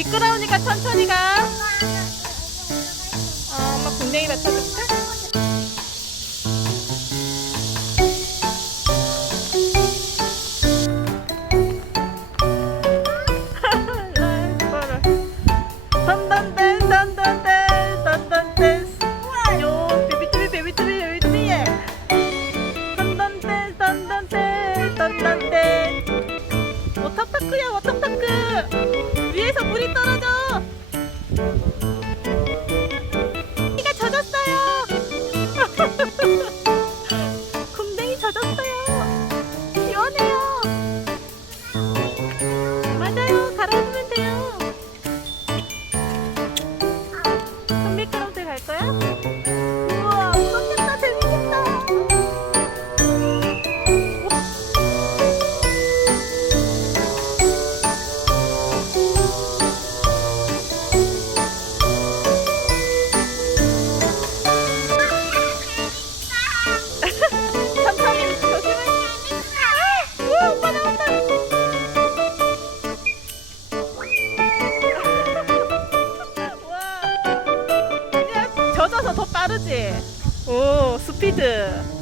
미끄러우니까 천 천천히 가. 어, 엄마 궁뎅이 받쳐줄까? 던던댄 던 워터파크야 워터파크. 위에서 물이 떨어져. 이가 젖었어요. 궁뎅이 젖었어 빠르지? 오, 스피드.